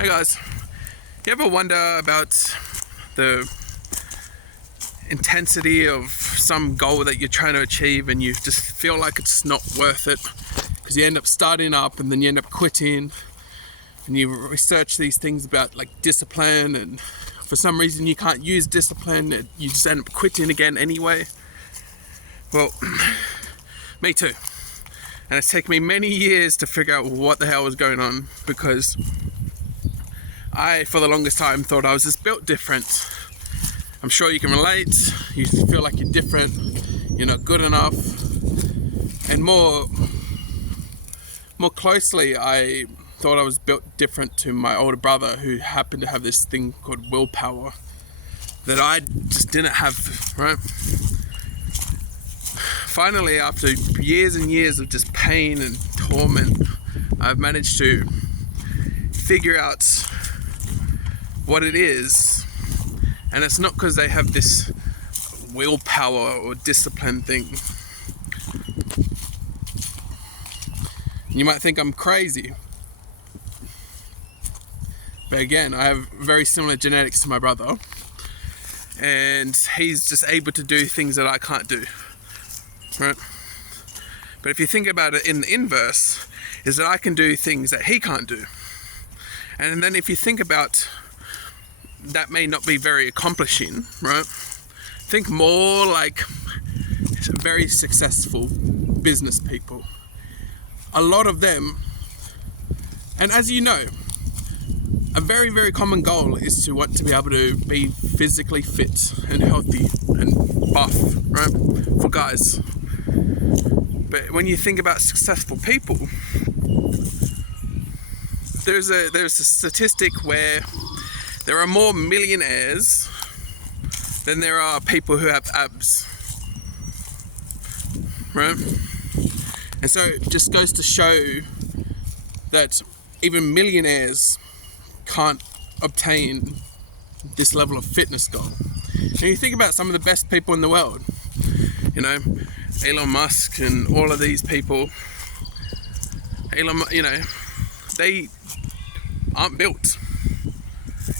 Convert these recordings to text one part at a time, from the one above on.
Hey guys, you ever wonder about the intensity of some goal that you're trying to achieve and you just feel like it's not worth it because you end up starting up and then you end up quitting, and you research these things about like discipline, and for some reason you can't use discipline and you just end up quitting again anyway? Well, me too. And it's taken me many years to figure out what the hell was going on, because I, for the longest time, thought I was just built different. I'm sure you can relate. You feel like you're different, you're not good enough. And more closely, I thought I was built different to my older brother, who happened to have this thing called willpower that I just didn't have, right? Finally, after years and years of just pain and torment, I've managed to figure out what it is. And it's not because they have this willpower or discipline thing. You might think I'm crazy, but again, I have very similar genetics to my brother, and he's just able to do things that I can't do, right? But if you think about it in the inverse, is that I can do things that he can't do. And then if you think about that, may not be very accomplishing, right? Think more like very successful business people. A lot of them, and as you know, a very, very common goal is to want to be able to be physically fit and healthy and buff, right? For guys. But when you think about successful people, there's a statistic where there are more millionaires than there are people who have abs, right? And so it just goes to show that even millionaires can't obtain this level of fitness goal. And you think about some of the best people in the world, you know, Elon Musk and all of these people, they aren't built.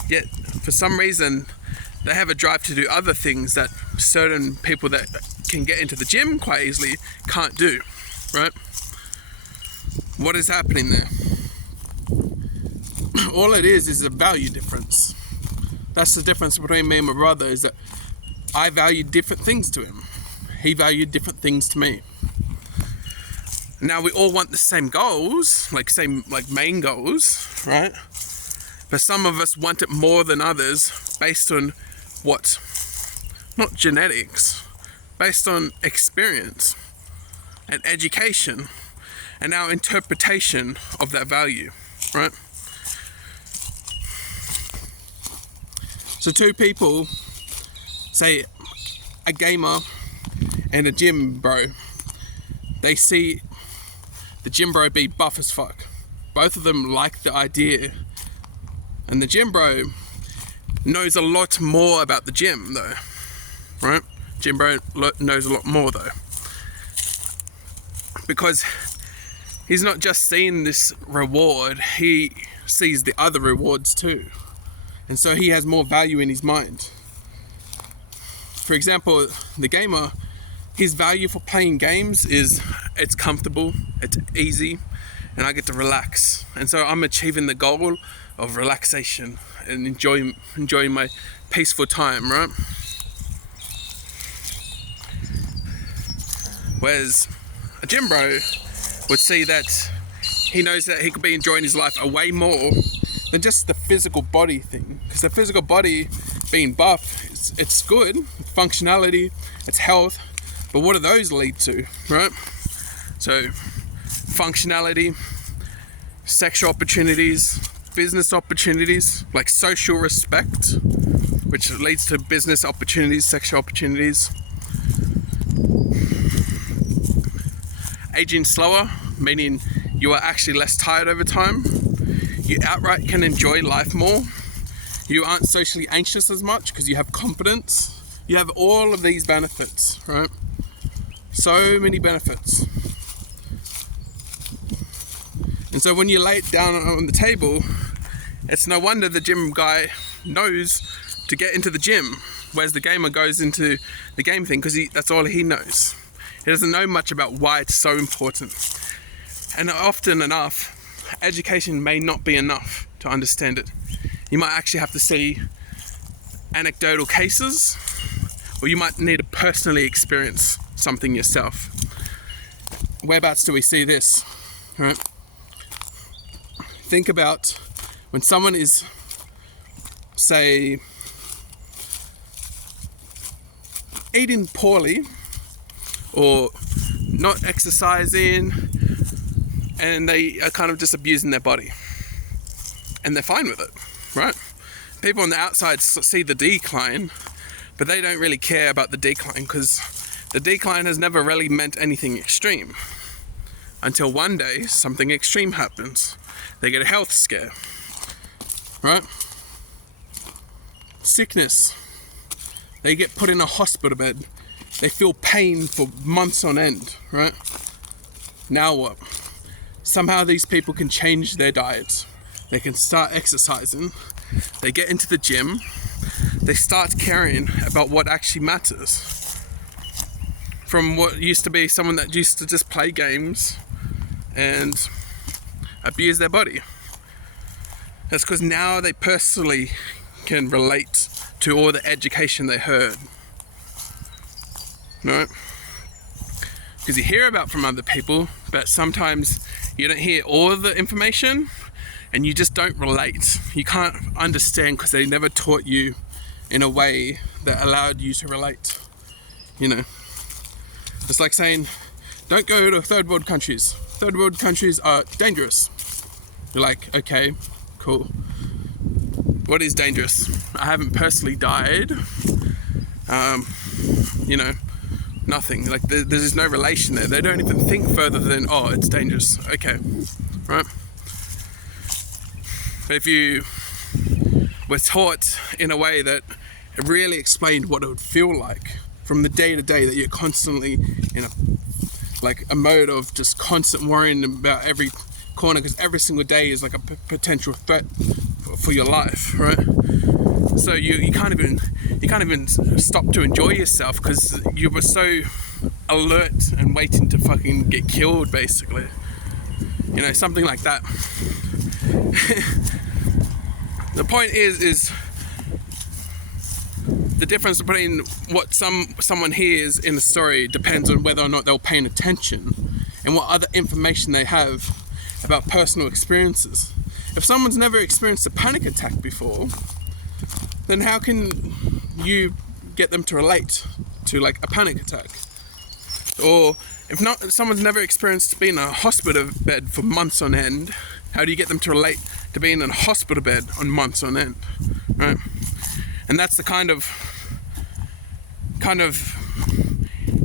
Yet, for some reason, they have a drive to do other things that certain people that can get into the gym quite easily can't do, right? What is happening there? All it is a value difference. That's the difference between me and my brother, is that I valued different things to him. He valued different things to me. Now we all want the same goals, like main goals, right? But some of us want it more than others based on what? Not genetics, based on experience and education and our interpretation of that value, right? So two people, say a gamer and a gym bro, they see the gym bro be buff as fuck. Both of them like the idea. And the gym bro knows a lot more about the gym though, right? Gym bro knows a lot more though. Because he's not just seeing this reward, he sees the other rewards too. And so he has more value in his mind. For example, the gamer, his value for playing games is it's comfortable, it's easy, and I get to relax. And so I'm achieving the goal of relaxation and enjoying my peaceful time, right? Whereas a gym bro would see that he knows that he could be enjoying his life way more than just the physical body thing. Because the physical body being buff, it's good, it's functionality, it's health, but what do those lead to, right? So functionality, sexual opportunities, business opportunities, like social respect, which leads to business opportunities, sexual opportunities. Aging slower, meaning you are actually less tired over time. You outright can enjoy life more. You aren't socially anxious as much because you have confidence. You have all of these benefits, right? So many benefits. And so when you lay it down on the table, It's no wonder the gym guy knows to get into the gym, whereas the gamer goes into the game thing because that's all he knows. He doesn't know much about why it's so important. And often enough, education may not be enough to understand it. You might actually have to see anecdotal cases, or you might need to personally experience something yourself. Whereabouts do we see this? Right? Think about when someone is, say, eating poorly or not exercising, and they are kind of just abusing their body, and they're fine with it, right? People on the outside see the decline, but they don't really care about the decline because the decline has never really meant anything extreme until one day something extreme happens. They get a health scare, right? Sickness. They get put in a hospital bed. They feel pain for months on end, right? Now what? Somehow these people can change their diets. They can start exercising. They get into the gym. They start caring about what actually matters. From what used to be someone that used to just play games and abuse their body. That's because now they personally can relate to all the education they heard. Right? Because you hear about from other people, but sometimes you don't hear all of the information and you just don't relate. You can't understand because they never taught you in a way that allowed you to relate. You know, it's like saying, don't go to third world countries. Third world countries are dangerous. You're like, okay, cool. What is dangerous? I haven't personally died. You know, nothing. Like there's no relation there. They don't even think further than, oh, it's dangerous. Okay, right? But if you were taught in a way that it really explained what it would feel like from the day to day that you're constantly in a mode of just constant worrying about every corner because every single day is like a potential threat for your life, right? So you can't even stop to enjoy yourself because you were so alert and waiting to fucking get killed, basically. You know, something like that. The point is the difference between what someone hears in the story depends on whether or not they're paying attention and what other information they have about personal experiences. If someone's never experienced a panic attack before, then how can you get them to relate to like a panic attack? Or if not, someone's never experienced being in a hospital bed for months on end, how do you get them to relate to being in a hospital bed on months on end, right? And that's the kind of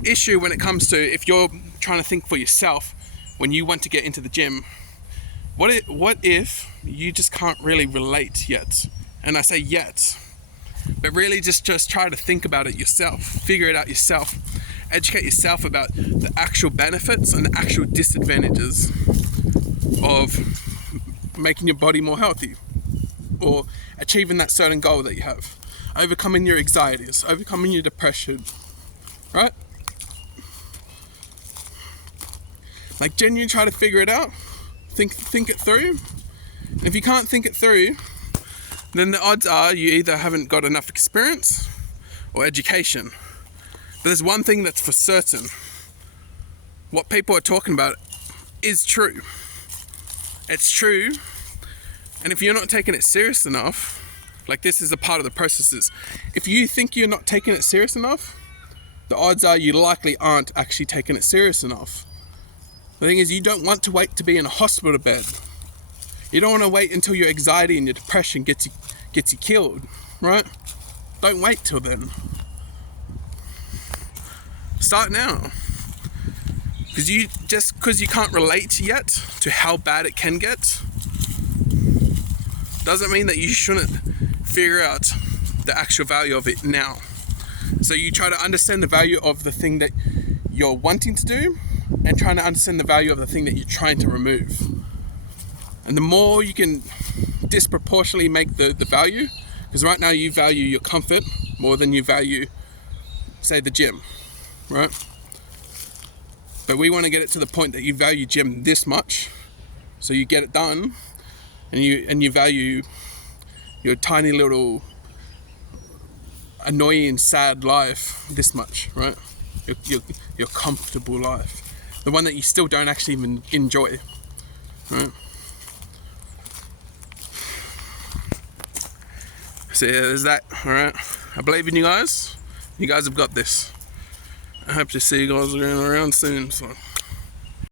issue when it comes to if you're trying to think for yourself when you want to get into the gym. What if you just can't really relate yet? And I say yet, but really just try to think about it yourself, figure it out yourself, educate yourself about the actual benefits and the actual disadvantages of making your body more healthy or achieving that certain goal that you have, overcoming your anxieties, overcoming your depression, right? Like genuinely try to figure it out, think it through. And if you can't think it through, then the odds are you either haven't got enough experience or education. But there's one thing that's for certain. What people are talking about is true. It's true. And if you're not taking it serious enough, like this is a part of the process is, if you think you're not taking it serious enough, the odds are you likely aren't actually taking it serious enough. The thing is, you don't want to wait to be in a hospital bed. You don't want to wait until your anxiety and your depression gets you killed, right? Don't wait till then. Start now. Because you can't relate yet to how bad it can get, doesn't mean that you shouldn't figure out the actual value of it now. So you try to understand the value of the thing that you're wanting to do and trying to understand the value of the thing that you're trying to remove. And the more you can disproportionately make the value, because right now you value your comfort more than you value, say, the gym, right? But we want to get it to the point that you value gym this much, so you get it done, and you value your tiny little annoying, sad life this much, right? Your comfortable life, the one that you still don't actually even enjoy, right? So yeah, there's that. All right, I believe in you guys. You guys have got this. I hope to see you guys around soon. So.